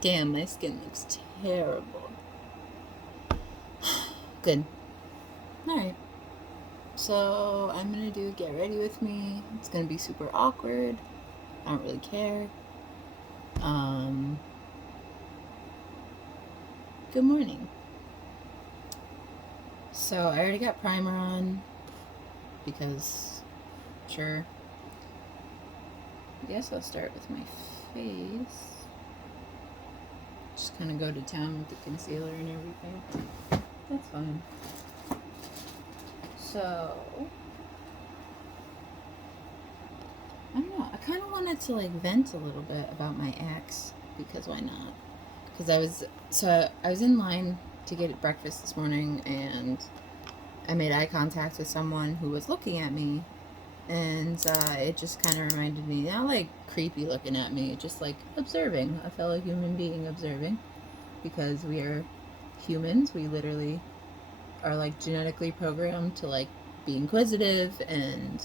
Damn, my skin looks terrible. Good. Alright. So, I'm gonna do Get Ready With Me. It's gonna be super awkward. I don't really care. Good morning. So, I already got primer on because, sure. I guess I'll start with my face. Just kind of go to town with the concealer and everything. That's fine. So, I don't know. I kind of wanted to like vent a little bit about my ex because why not? Because I was in line to get breakfast this morning and I made eye contact with someone who was looking at me, and it just kind of reminded me, not like creepy looking at me, just like observing a fellow human being observing, because we are humans. We literally are like genetically programmed to like be inquisitive and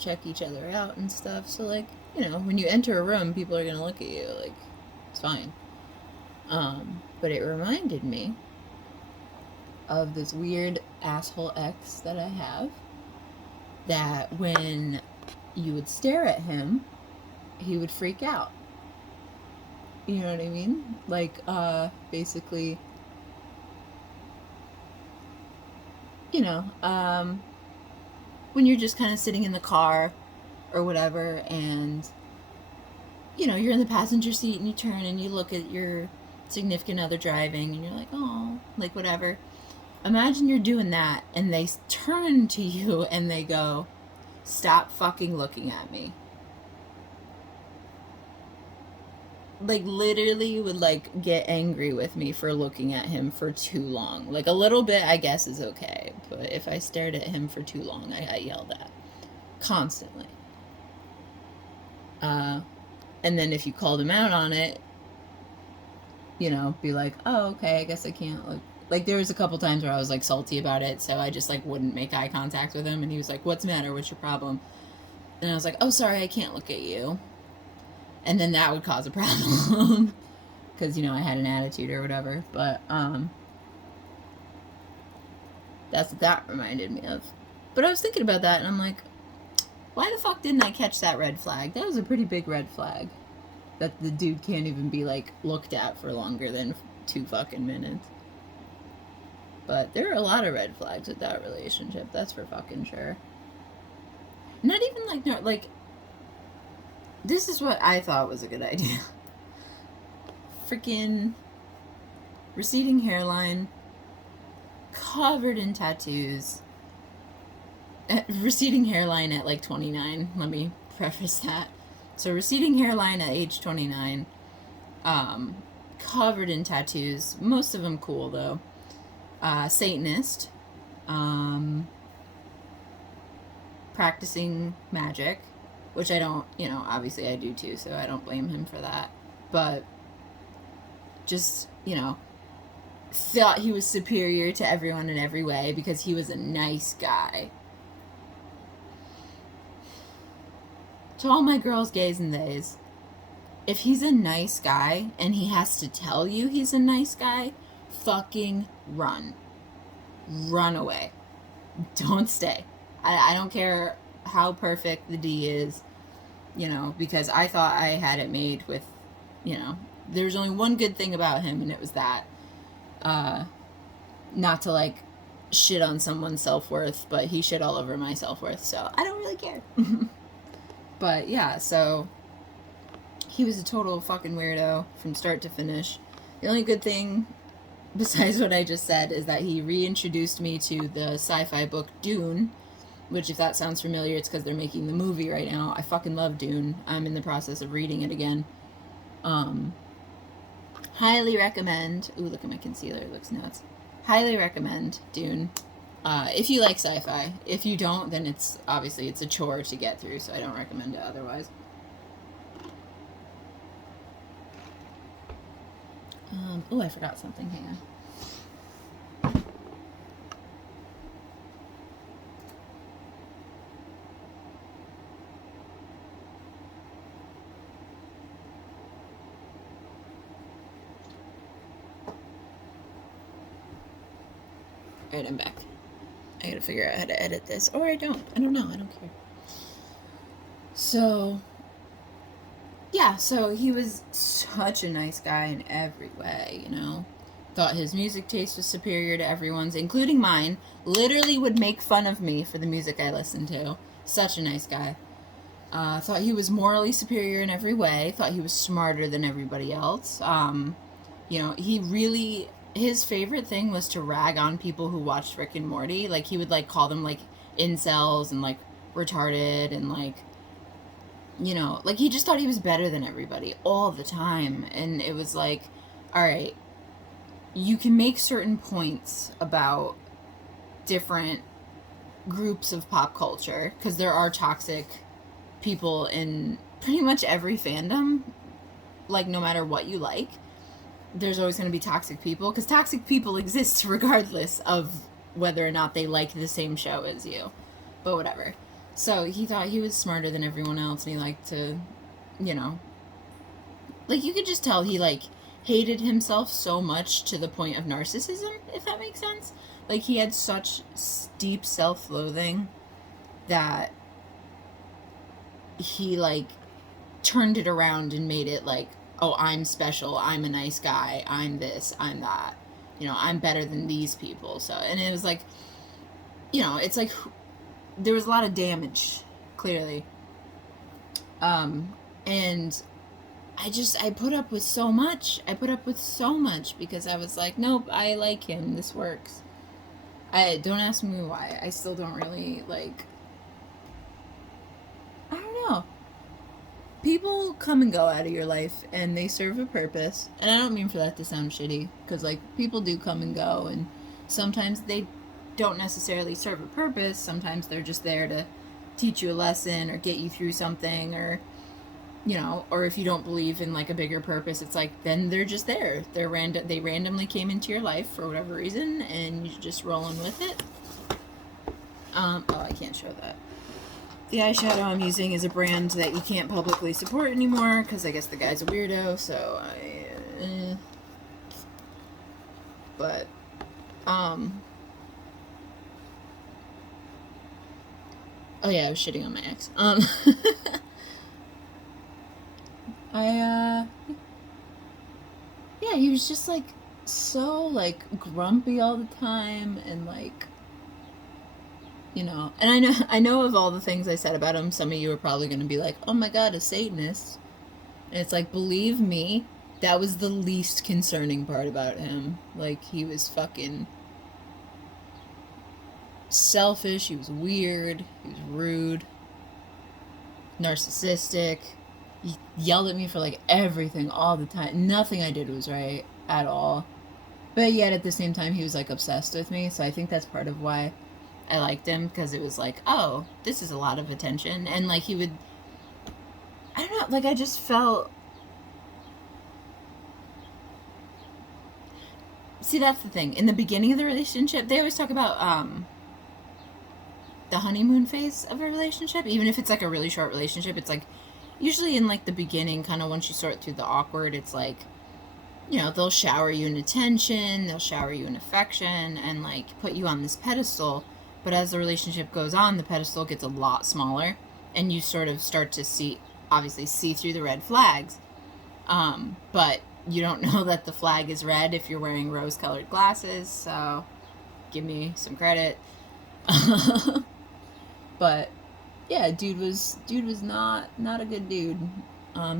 check each other out and stuff. So like when you enter a room, people are gonna look at you like it's fine. But it reminded me of this weird asshole ex that I have, that when you would stare at him, he would freak out. You know what I mean? Like, basically, you know, when you're just kind of sitting in the car or whatever, and, you're in the passenger seat and you turn and you look at your significant other driving and you're like, oh, like whatever. Imagine you're doing that and they turn to you and they go, stop fucking looking at me. Like literally would like get angry with me for looking at him for too long. Like a little bit I guess is okay, but if I stared at him for too long, I got yelled at constantly. And then if you called him out on it, be like, oh, okay, I guess I can't look. Like there was a couple times where I was like salty about it, so I just like wouldn't make eye contact with him, and he was like, what's the matter, what's your problem? And I was like, oh, sorry, I can't look at you. And then that would cause a problem because I had an attitude or whatever. But that's what that reminded me of. But I was thinking about that and I'm like, why the fuck didn't I catch that red flag? That was a pretty big red flag, that the dude can't even be like looked at for longer than 2 fucking minutes. But there are a lot of red flags with that relationship, that's for fucking sure. Not even like, no, like, this is what I thought was a good idea. Freaking receding hairline, covered in tattoos. Receding hairline at like 29. Let me preface that. So receding hairline at age 29. Covered in tattoos. Most of them cool though. Satanist. Practicing magic, which I don't, obviously I do too, so I don't blame him for that. But just, thought he was superior to everyone in every way because he was a nice guy. To all my girls, gays, and theys, if he's a nice guy and he has to tell you he's a nice guy, fucking run. Run away. Don't stay. I don't care how perfect the D is, because I thought I had it made with, there's only one good thing about him, and it was that. Not to like shit on someone's self-worth, but he shit all over my self-worth, so I don't really care. But yeah, so he was a total fucking weirdo from start to finish. The only good thing, besides what I just said, is that he reintroduced me to the sci-fi book Dune, which, if that sounds familiar, it's because they're making the movie right now. I fucking love Dune. I'm in the process of reading it again. Highly recommend. Ooh, look at my concealer. It looks nuts. Highly recommend Dune. If you like sci-fi. If you don't, then it's a chore to get through, so I don't recommend it otherwise. Oh, I forgot something. Hang on. Alright, I'm back. I gotta figure out how to edit this. Or I don't. I don't know. I don't care. So, yeah, so he was such a nice guy in every way, you know? Thought his music taste was superior to everyone's, including mine. Literally would make fun of me for the music I listened to. Such a nice guy. Thought he was morally superior in every way. Thought he was smarter than everybody else. You know, he really, his favorite thing was to rag on people who watched Rick and Morty. Like, he would, like, call them, like, incels and, like, retarded and, like, you know, like, he just thought he was better than everybody all the time. And it was like, all right, you can make certain points about different groups of pop culture, because there are toxic people in pretty much every fandom. Like, no matter what you like, there's always going to be toxic people, because toxic people exist regardless of whether or not they like the same show as you. But whatever. So he thought he was smarter than everyone else, and he liked to, you know, like, you could just tell he, like, hated himself so much to the point of narcissism, if that makes sense. Like, he had such deep self-loathing that he, like, turned it around and made it like, oh, I'm special, I'm a nice guy, I'm this, I'm that, you know, I'm better than these people. So, and it was like, you know, it's like, there was a lot of damage, clearly. And I put up with so much. I put up with so much because I was like, nope, I like him, this works. Don't ask me why. I still don't really, like, I don't know. People come and go out of your life, and they serve a purpose. And I don't mean for that to sound shitty, because, like, people do come and go, and sometimes they don't necessarily serve a purpose. Sometimes they're just there to teach you a lesson or get you through something, or, you know, or if you don't believe in, like, a bigger purpose, it's like, then they're just there. They randomly came into your life for whatever reason, and you're just rolling with it. Oh, I can't show that. The eyeshadow I'm using is a brand that you can't publicly support anymore, because I guess the guy's a weirdo, so But, oh yeah, I was shitting on my ex. Yeah, he was just, like, so, like, grumpy all the time, and, like, you know, and I know of all the things I said about him, some of you are probably going to be like, oh my god, a Satanist. And it's like, believe me, that was the least concerning part about him. Like, he was fucking selfish, he was weird, he was rude, narcissistic. He yelled at me for, like, everything all the time. Nothing I did was right at all. But yet, at the same time, he was, like, obsessed with me, so I think that's part of why I liked him, because it was like, oh, this is a lot of attention. And, like, he would, I don't know, like, I just felt, see, that's the thing. In the beginning of the relationship, they always talk about the honeymoon phase of a relationship. Even if it's, like, a really short relationship, it's, like, usually in, like, the beginning, kind of once you sort through the awkward, it's, like, you know, they'll shower you in attention, they'll shower you in affection, and, like, put you on this pedestal. But as the relationship goes on, the pedestal gets a lot smaller, and you sort of start to see through the red flags. But you don't know that the flag is red if you're wearing rose-colored glasses, so give me some credit. But yeah, dude was not a good dude.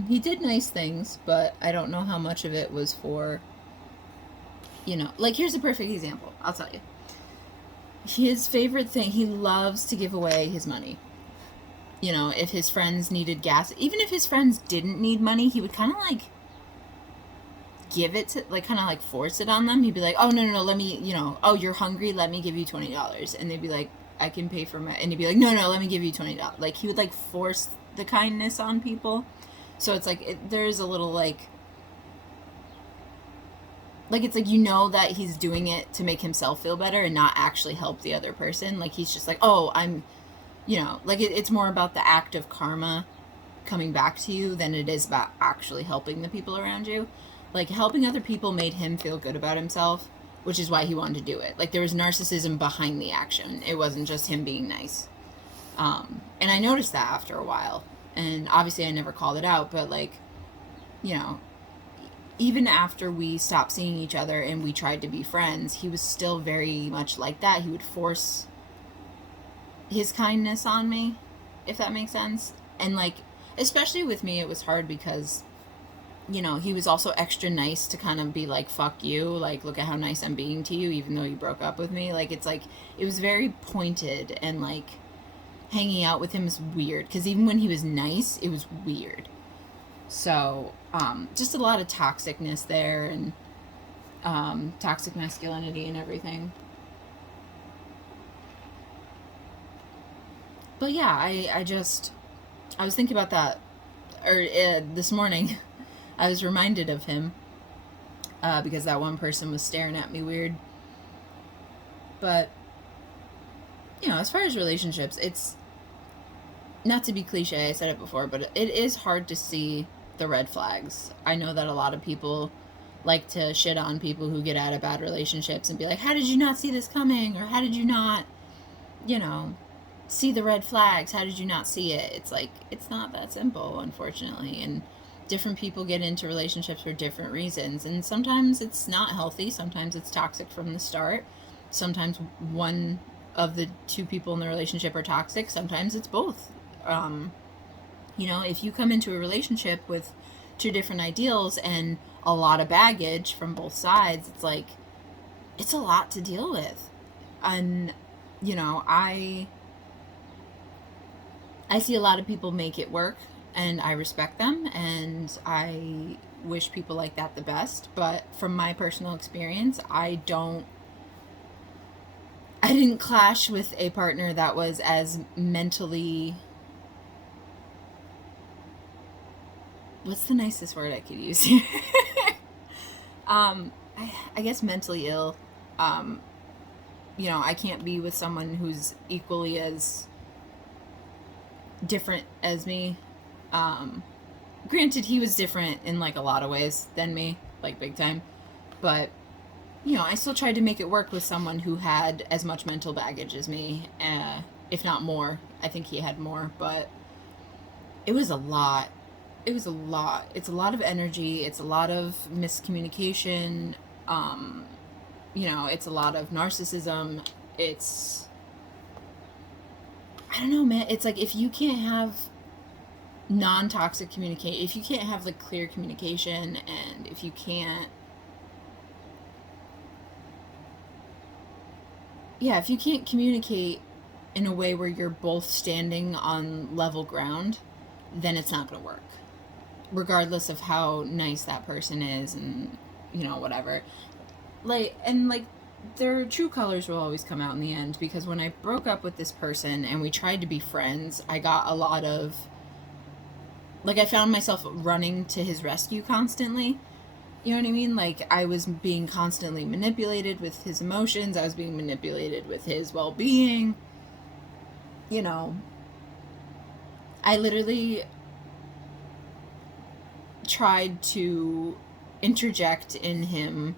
He did nice things, but I don't know how much of it was for, you know, like, here's a perfect example. I'll tell you. His favorite thing, he loves to give away his money. You know, if his friends needed gas, even if his friends didn't need money, he would kind of, like, give it to, like, kind of, like, force it on them. He'd be like, oh, no, let me, you know, oh, you're hungry, let me give you $20. And they'd be like, I can pay for my, and he'd be like, no, let me give you $20. Like, he would, like, force the kindness on people. So it's like, there's a little, like, it's like, you know that he's doing it to make himself feel better and not actually help the other person. Like, he's just like, oh, I'm, you know, like, it's more about the act of karma coming back to you than it is about actually helping the people around you. Like, helping other people made him feel good about himself, which is why he wanted to do it. Like, there was narcissism behind the action. It wasn't just him being nice. And I noticed that after a while. And obviously I never called it out, but, like, you know, even after we stopped seeing each other and we tried to be friends, he was still very much like that. He would force his kindness on me, if that makes sense. And, like, especially with me, it was hard because, you know, he was also extra nice to kind of be like, fuck you, like, look at how nice I'm being to you, even though you broke up with me. Like, it's like, it was very pointed, and, like, hanging out with him is weird, because even when he was nice, it was weird. So, just a lot of toxicness there, and toxic masculinity and everything. But yeah, I was thinking about that, or this morning, I was reminded of him, because that one person was staring at me weird. But, you know, as far as relationships, it's, not to be cliche, I said it before, but it is hard to see the red flags. I know that a lot of people like to shit on people who get out of bad relationships and be like, how did you not see this coming? Or how did you not, you know, see the red flags? How did you not see it? It's like, it's not that simple, unfortunately. And different people get into relationships for different reasons. And sometimes it's not healthy. Sometimes it's toxic from the start. Sometimes one of the two people in the relationship are toxic. Sometimes it's both. You know, if you come into a relationship with two different ideals and a lot of baggage from both sides, it's like, it's a lot to deal with. And, you know, I see a lot of people make it work, and I respect them, and I wish people like that the best. But from my personal experience, I didn't clash with a partner that was as mentally, what's the nicest word I could use here? I guess mentally ill. You know, I can't be with someone who's equally as different as me. Granted, he was different in, like, a lot of ways than me, like, big time. But, you know, I still tried to make it work with someone who had as much mental baggage as me, if not more. I think he had more, but it was a lot. It was a lot. It's a lot of energy. It's a lot of miscommunication. You know, it's a lot of narcissism. It's, I don't know, man. It's like, if you can't have non-toxic communication, if you can't have, like, clear communication, and if you can't, if you can't communicate in a way where you're both standing on level ground, then it's not going to work, regardless of how nice that person is, and, you know, whatever. Like, and, like, their true colors will always come out in the end, because when I broke up with this person and we tried to be friends, I got a lot of, like, I found myself running to his rescue constantly. You know what I mean? Like, I was being constantly manipulated with his emotions. I was being manipulated with his well-being. You know, I literally tried to interject in him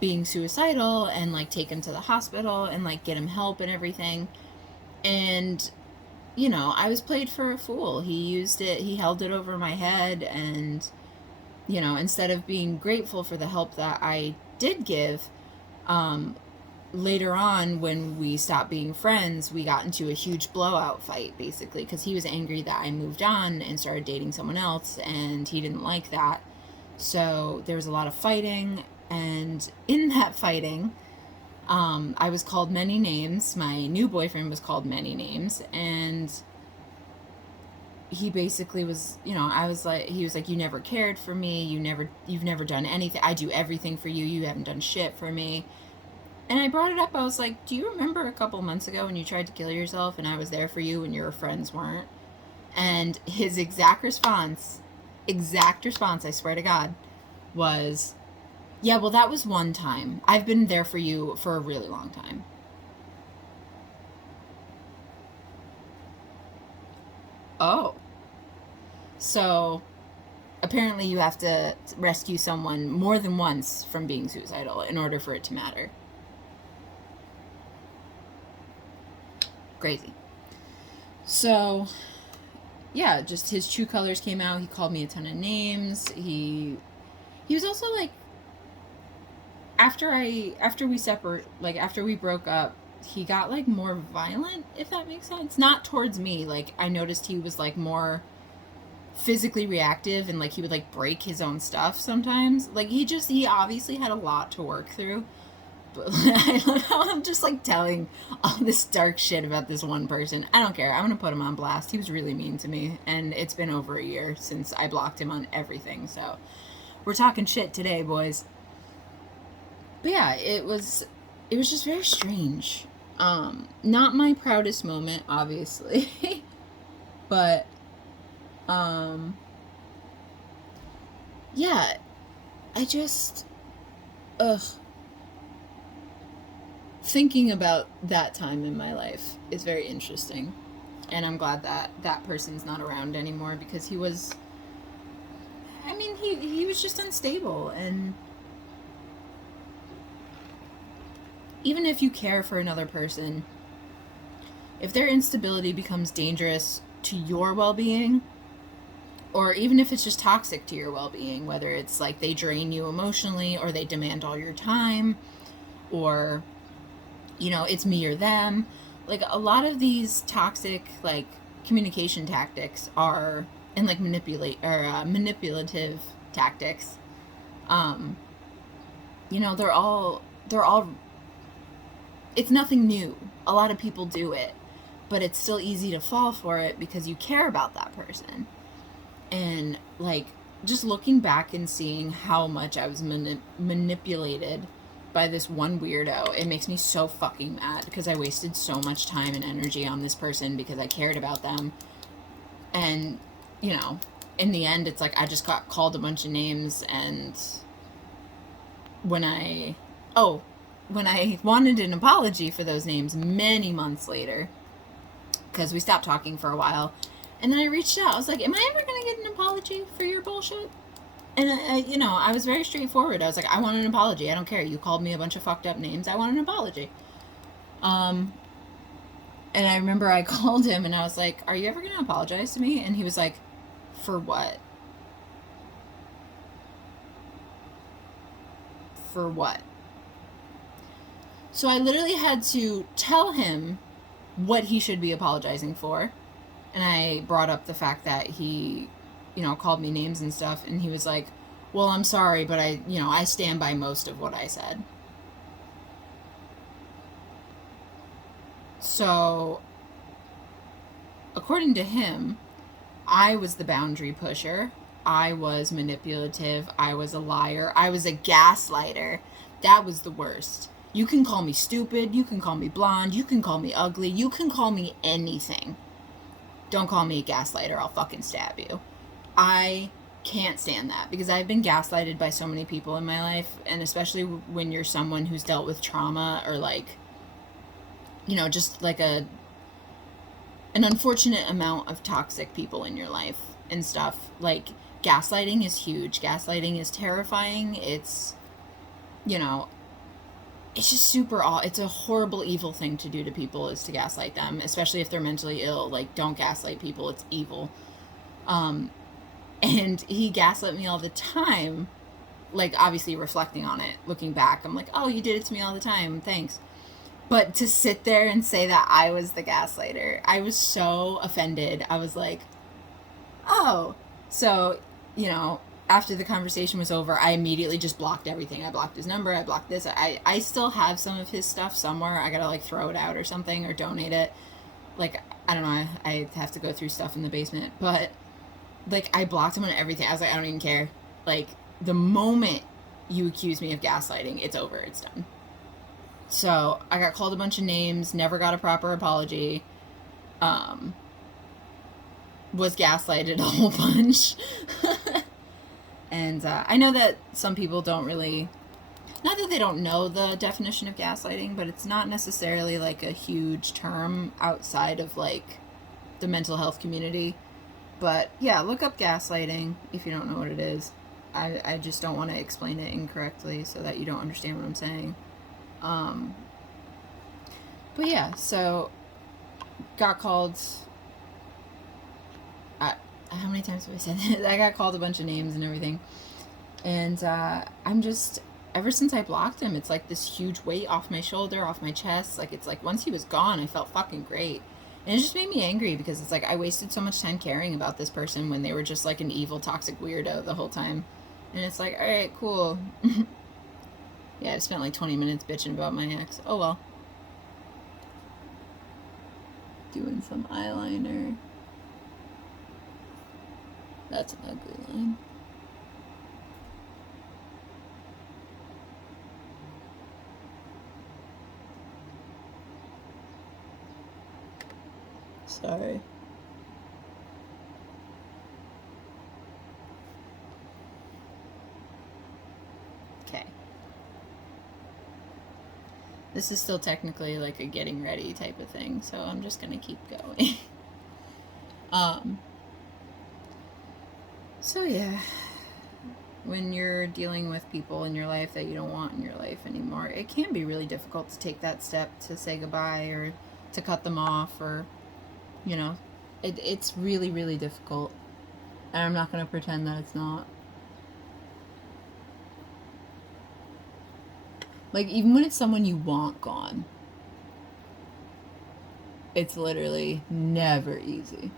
being suicidal and, like, take him to the hospital and, like, get him help and everything. And, you know, I was played for a fool. He used it, he held it over my head, and, you know, instead of being grateful for the help that I did give, later on, when we stopped being friends, we got into a huge blowout fight, basically, because he was angry that I moved on and started dating someone else, and he didn't like that. So there was a lot of fighting, and in that fighting, I was called many names. My new boyfriend was called many names, and he basically was, you know, he was like, you never cared for me, you've never done anything, I do everything for you, you haven't done shit for me. And I brought it up, I was like, do you remember a couple months ago when you tried to kill yourself and I was there for you and your friends weren't? And his exact response, I swear to God, was, yeah, well, that was one time. I've been there for you for a really long time. Oh. So, apparently you have to rescue someone more than once from being suicidal in order for it to matter. Crazy. So, yeah, just his true colors came out. He called me a ton of names. He was also like, after we broke up, he got like more violent, if that makes sense. Not towards me. Like, I noticed he was like more physically reactive, and like he would like break his own stuff sometimes. Like, he obviously had a lot to work through. But I love how I'm just like telling all this dark shit about this one person. I don't care. I'm gonna put him on blast. He was really mean to me, and it's been over a year since I blocked him on everything. So we're talking shit today, boys. But yeah, it was just very strange. Not my proudest moment, obviously. But yeah, I just thinking about that time in my life is very interesting, and I'm glad that that person's not around anymore, because he was just unstable. And even if you care for another person, if their instability becomes dangerous to your well-being, or even if it's just toxic to your well-being, whether it's like they drain you emotionally, or they demand all your time, or, you know, it's me or them. Like, a lot of these toxic, like, communication tactics are, and like manipulative tactics, you know, they're all, it's nothing new. A lot of people do it, but it's still easy to fall for it because you care about that person. And like, just looking back and seeing how much I was manipulated by this one weirdo, it makes me so fucking mad, because I wasted so much time and energy on this person because I cared about them. And, you know, in the end, it's like I just got called a bunch of names. And when I wanted an apology for those names many months later, because we stopped talking for a while, and then I reached out. I was like, am I ever going to get an apology for your bullshit? And, you know, I was very straightforward. I was like, I want an apology. I don't care. You called me a bunch of fucked up names. I want an apology. And I remember I called him and I was like, are you ever going to apologize to me? And he was like, for what? For what? So I literally had to tell him what he should be apologizing for. And I brought up the fact that he, you know, called me names and stuff. And he was like, well, I'm sorry, but I stand by most of what I said. So, according to him, I was the boundary pusher. I was manipulative. I was a liar. I was a gaslighter. That was the worst. You can call me stupid. You can call me blonde. You can call me ugly. You can call me anything. Don't call me a gaslighter. I'll fucking stab you. I can't stand that, because I've been gaslighted by so many people in my life, and especially when you're someone who's dealt with trauma, or like, you know, just like an unfortunate amount of toxic people in your life and stuff. Like, gaslighting is huge. Gaslighting is terrifying. It's, you know, it's just it's a horrible, evil thing to do to people, is to gaslight them, especially if they're mentally ill. Like, don't gaslight people. It's evil. And he gaslit me all the time. Like, obviously reflecting on it, looking back, I'm like, oh, you did it to me all the time. Thanks. But to sit there and say that I was the gaslighter, I was so offended. I was like, oh. So, you know, after the conversation was over, I immediately just blocked everything. I blocked his number. I blocked this. I still have some of his stuff somewhere. I gotta, like, throw it out or something, or donate it. Like, I don't know. I have to go through stuff in the basement. But, like, I blocked him on everything. I was like, I don't even care. Like, the moment you accuse me of gaslighting, it's over. It's done. So, I got called a bunch of names, never got a proper apology, was gaslighted a whole bunch. And I know that some people don't really, not that they don't know the definition of gaslighting, but it's not necessarily like a huge term outside of like the mental health community. But yeah, look up gaslighting if you don't know what it is. I just don't want to explain it incorrectly so that you don't understand what I'm saying. Um, but yeah, so got called. How many times have I said that? I got called a bunch of names and everything. And I'm just, ever since I blocked him, it's like this huge weight off my shoulder, off my chest. Like, it's like once he was gone, I felt fucking great. And it just made me angry because it's like I wasted so much time caring about this person when they were just like an evil, toxic weirdo the whole time. And it's like, all right, cool. Yeah, I spent like 20 minutes bitching about my ex. Oh well. Doing some eyeliner. That's an ugly line. Sorry. Okay. This is still technically like a getting ready type of thing, so I'm just gonna keep going. So yeah, when you're dealing with people in your life that you don't want in your life anymore, it can be really difficult to take that step to say goodbye or to cut them off, or, you know, it's really, really difficult. And I'm not going to pretend that it's not. Like, even when it's someone you want gone, it's literally never easy.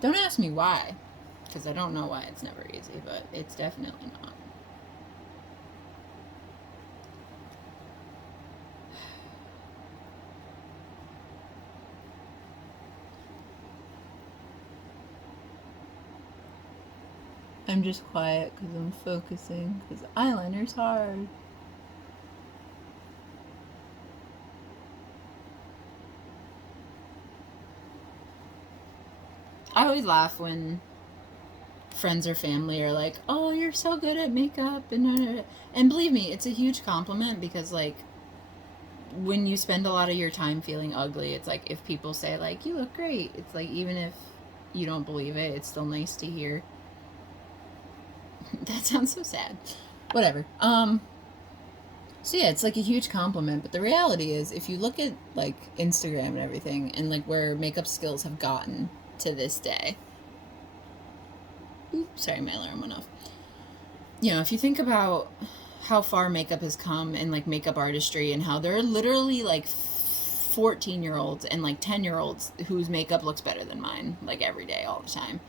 Don't ask me why, because I don't know why it's never easy, but it's definitely not. I'm just quiet because I'm focusing, because eyeliner's hard. I always laugh when friends or family are like, "Oh, you're so good at makeup," and believe me, it's a huge compliment because like when you spend a lot of your time feeling ugly, it's like if people say like you look great, it's like even if you don't believe it, it's still nice to hear. That sounds so sad. Whatever. So yeah, it's like a huge compliment, but the reality is if you look at like Instagram and everything and like where makeup skills have gotten to this day. Oops, sorry, my alarm went off. You know, if you think about how far makeup has come in like makeup artistry and how there are literally like 14-year-olds and like 10-year-olds whose makeup looks better than mine like every day all the time.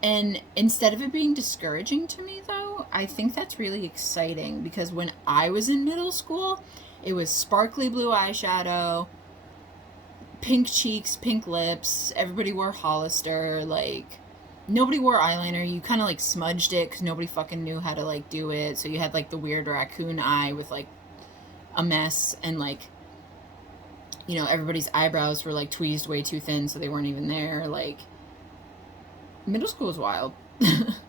And instead of it being discouraging to me though, I think that's really exciting because when I was in middle school, it was sparkly blue eyeshadow, pink cheeks, pink lips, everybody wore Hollister, like nobody wore eyeliner. You kind of like smudged it because nobody fucking knew how to like do it. So you had like the weird raccoon eye with like a mess, and like, you know, everybody's eyebrows were like tweezed way too thin so they weren't even there. Like middle school was wild.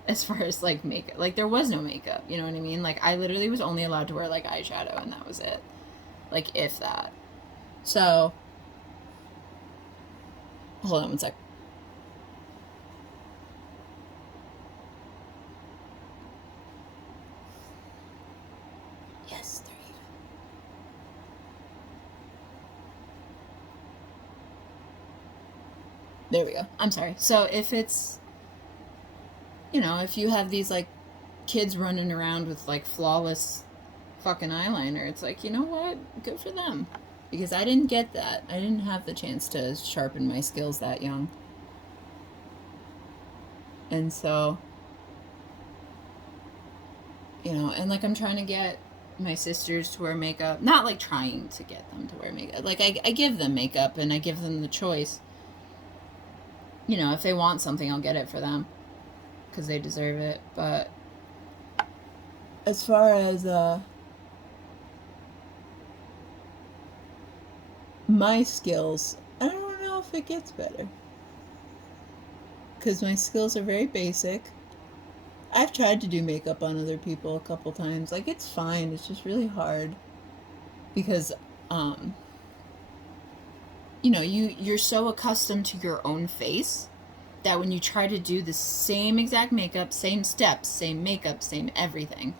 As far as like makeup, like there was no makeup, you know what I mean? Like I literally was only allowed to wear like eyeshadow and that was it, like if that. So hold on one sec. Yes, they're even. There we go. I'm sorry. So if it's, you know, if you have these like kids running around with like flawless fucking eyeliner, it's like, you know what? Good for them. Because I didn't get that. I didn't have the chance to sharpen my skills that young. And so, you know, and like I'm trying to get my sisters to wear makeup. Not like trying to get them to wear makeup. Like I give them makeup and I give them the choice. You know, if they want something, I'll get it for them. Because they deserve it. But as far as my skills, I don't know if it gets better. Because my skills are very basic. I've tried to do makeup on other people a couple times. Like, it's fine. It's just really hard. Because, you're so accustomed to your own face that when you try to do the same exact makeup, same steps, same makeup, same everything,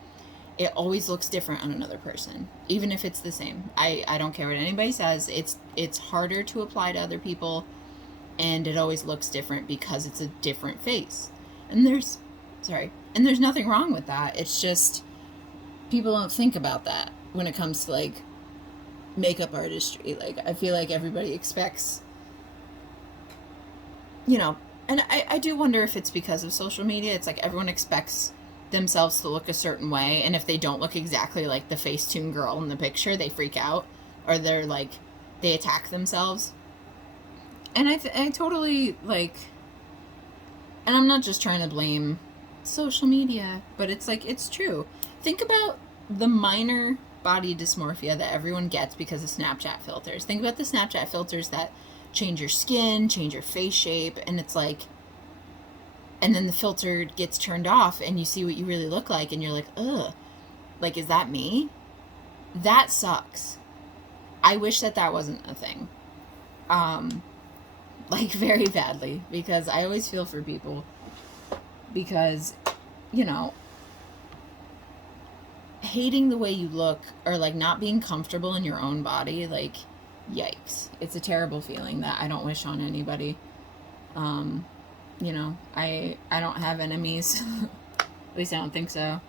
it always looks different on another person, even if it's the same. I don't care what anybody says. It's harder to apply to other people, and it always looks different because it's a different face. And there's nothing wrong with that. It's just people don't think about that when it comes to like makeup artistry. Like, I feel like everybody expects, and I do wonder if it's because of social media. It's like everyone expects themselves to look a certain way, and if they don't look exactly like the Facetune girl in the picture, they freak out, or they attack themselves. And I totally, like, and I'm not just trying to blame social media, but it's like, it's true. Think about the minor body dysmorphia that everyone gets because of Snapchat filters. Think about the Snapchat filters that change your skin, change your face shape, and it's like, and then the filter gets turned off and you see what you really look like, and you're like, ugh, like, is that me? That sucks. I wish that wasn't a thing. Like, very badly, because I always feel for people, because, hating the way you look, or like not being comfortable in your own body, like, yikes. It's a terrible feeling that I don't wish on anybody. I don't have enemies. At least I don't think so.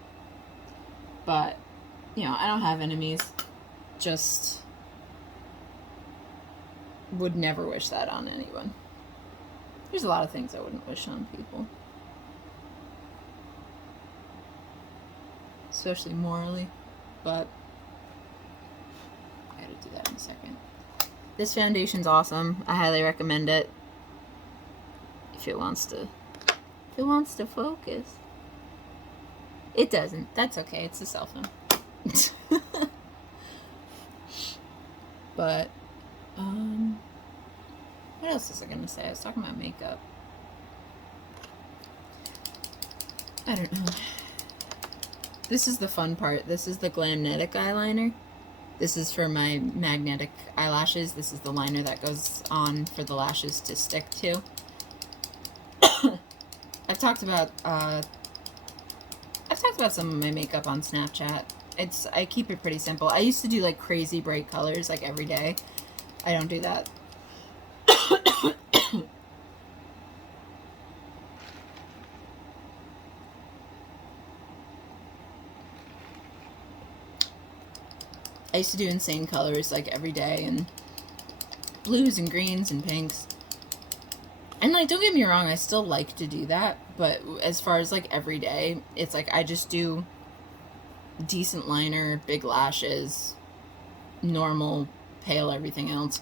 But, I don't have enemies. Just would never wish that on anyone. There's a lot of things I wouldn't wish on people. Especially morally. But I gotta do that in a second. This foundation's awesome. I highly recommend it. If it wants to focus. It doesn't. That's okay. It's a cell phone. But, what else was I gonna say? I was talking about makeup. I don't know. This is the fun part. This is the Glamnetic eyeliner. This is for my magnetic eyelashes. This is the liner that goes on for the lashes to stick to. I've talked about some of my makeup on Snapchat. I keep it pretty simple. I used to do like crazy bright colors like every day. I don't do that. I used to do insane colors like every day, and blues and greens and pinks. And like, don't get me wrong, I still like to do that, but as far as like every day, it's like I just do decent liner, big lashes, normal, pale everything else.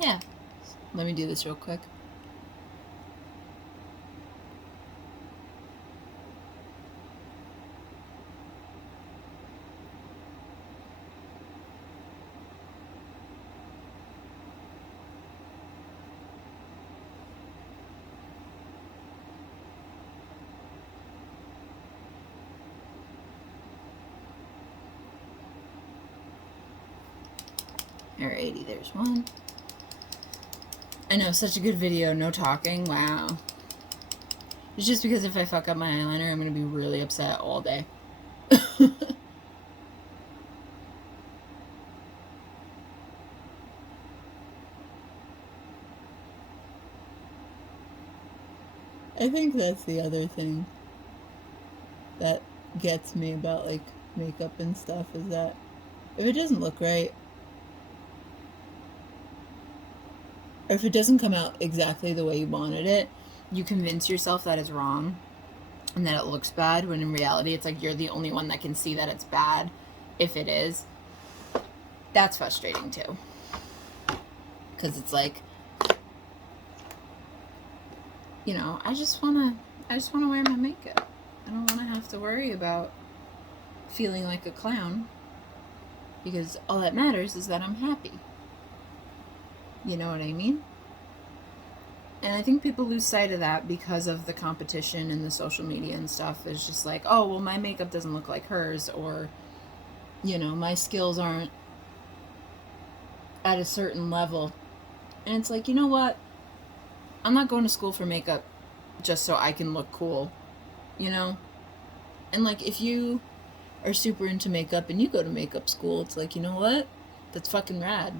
Yeah. Let me do this real quick. Alrighty, there's one. I know, such a good video, no talking, wow. It's just because if I fuck up my eyeliner, I'm gonna be really upset all day. I think that's the other thing that gets me about like makeup and stuff, is that if it doesn't look right, or if it doesn't come out exactly the way you wanted it, you convince yourself that it's wrong and that it looks bad, when in reality it's like you're the only one that can see that it's bad, if it is. That's frustrating too, because it's like, I just want to wear my makeup. I don't want to have to worry about feeling like a clown, because all that matters is that I'm happy. You know what I mean? And I think people lose sight of that because of the competition and the social media and stuff. It's just like, oh, well, my makeup doesn't look like hers, or, you know, my skills aren't at a certain level. And it's like, you know what? I'm not going to school for makeup just so I can look cool, you know? And like, if you are super into makeup and you go to makeup school, it's like, you know what? That's fucking rad.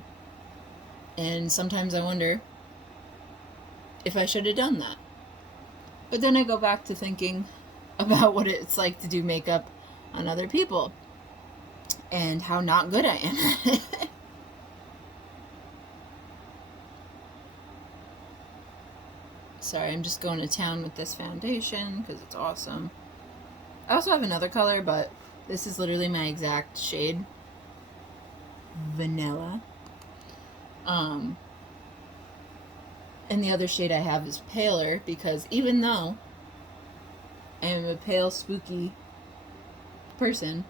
And sometimes I wonder if I should have done that. But then I go back to thinking about what it's like to do makeup on other people and how not good I am. Sorry, I'm just going to town with this foundation because it's awesome. I also have another color, but this is literally my exact shade. Vanilla. And the other shade I have is paler because even though I am a pale, spooky person,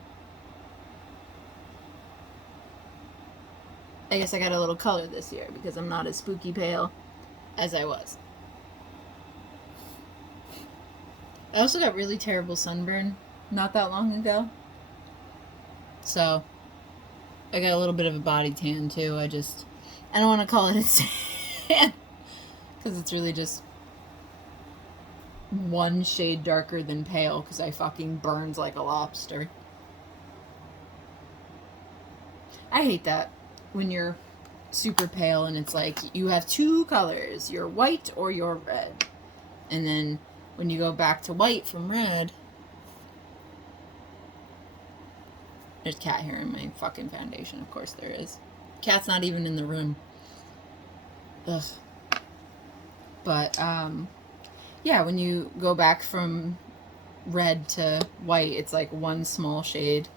I guess I got a little color this year because I'm not as spooky pale as I was. I also got really terrible sunburn not that long ago. So I got a little bit of a body tan too. I don't want to call it a tan because it's really just one shade darker than pale because I fucking burns like a lobster. I hate that when you're super pale and it's like you have two colors, you're white or you're red. And then when you go back to white from red, there's cat hair in my fucking foundation. Of course there is. Cat's not even in the room. Ugh. But, yeah, when you go back from red to white, it's like one small shade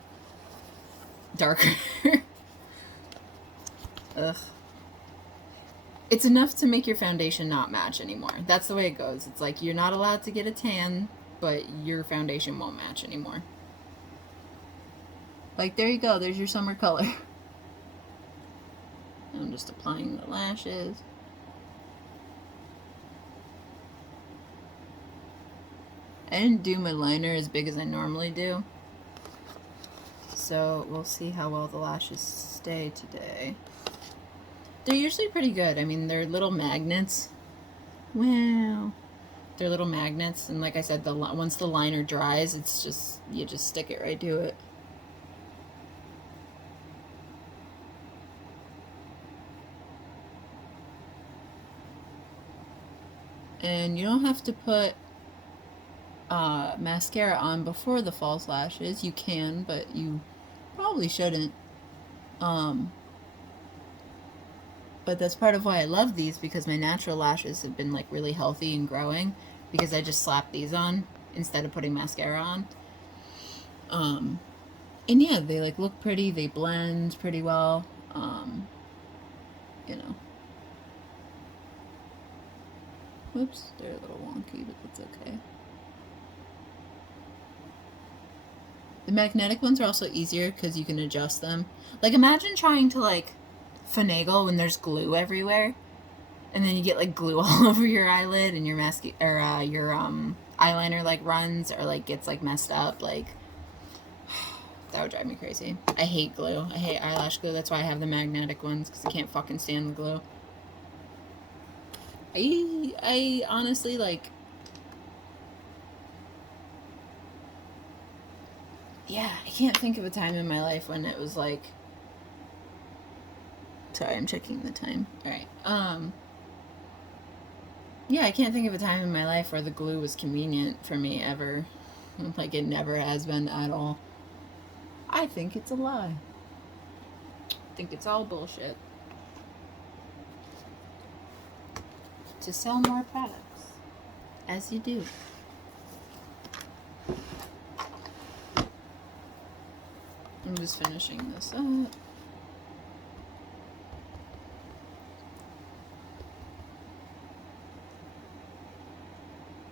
darker. Ugh. It's enough to make your foundation not match anymore. That's the way it goes. It's like you're not allowed to get a tan, but your foundation won't match anymore. Like, there you go. There's your summer color. I'm just applying the lashes. I didn't do my liner as big as I normally do. So we'll see how well the lashes stay today. They're usually pretty good. I mean, they're little magnets. Wow. They're little magnets. And like I said, once the liner dries, it's just, you just stick it right to it. And you don't have to put mascara on before the false lashes. You can, but you probably shouldn't. But that's part of why I love these, because my natural lashes have been like really healthy and growing because I just slap these on instead of putting mascara on. And yeah, they like look pretty, they blend pretty well. You know. Whoops, they're a little wonky, but that's okay. The magnetic ones are also easier because you can adjust them. Like, imagine trying to like finagle when there's glue everywhere, and then you get like glue all over your eyelid, and your your eyeliner like runs or like gets like messed up. Like, that would drive me crazy. I hate glue. I hate eyelash glue. That's why I have the magnetic ones, because I can't fucking stand the glue. I honestly like. Yeah, I can't think of a time in my life when it was like. Sorry, I'm checking the time. Alright. Yeah, I can't think of a time in my life where the glue was convenient for me ever. Like, it never has been at all. I think it's a lie. I think it's all bullshit. To sell more products. As you do. I'm just finishing this up.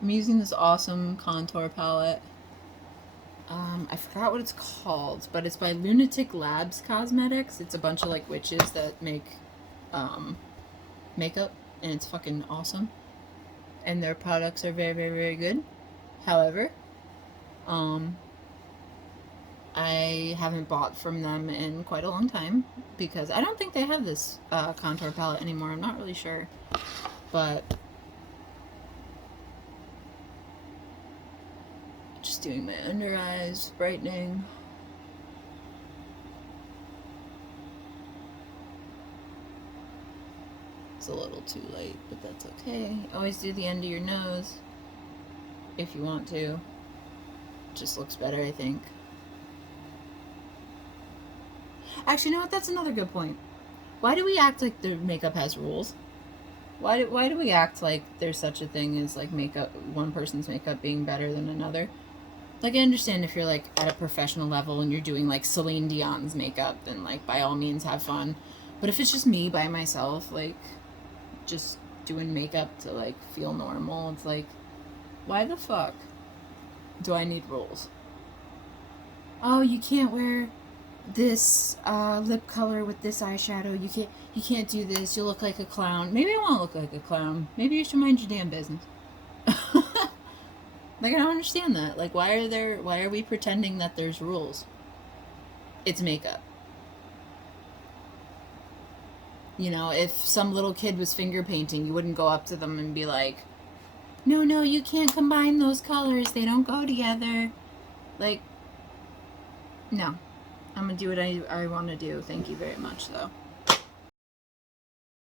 I'm using this awesome contour palette. I forgot what it's called, but it's by Lunatic Labs Cosmetics. It's a bunch of like witches that make makeup, and it's fucking awesome. and their products are very, very, very good. However, I haven't bought from them in quite a long time because I don't think they have this contour palette anymore. I'm not really sure, but just doing my under eyes, brightening. It's a little too late, but that's okay. Always do the end of your nose if you want to. It just looks better, I think. Actually, you know what? That's another good point. Why do we act like the makeup has rules? Why do we act like there's such a thing as like makeup, one person's makeup being better than another? Like, I understand if you're like at a professional level and you're doing like Celine Dion's makeup, then like by all means have fun. But if it's just me by myself, like just doing makeup to like feel normal, it's like, why the fuck do I need rules? Oh, you can't wear this lip color with this eyeshadow. You can't do this. You'll look like a clown. Maybe I want to look like a clown. Maybe you should mind your damn business. Like, I don't understand that. Like, why are we pretending that there's rules? It's makeup. You know, if some little kid was finger painting, you wouldn't go up to them and be like, no, you can't combine those colors. They don't go together. Like, no. I'm gonna do what I want to do. Thank you very much, though.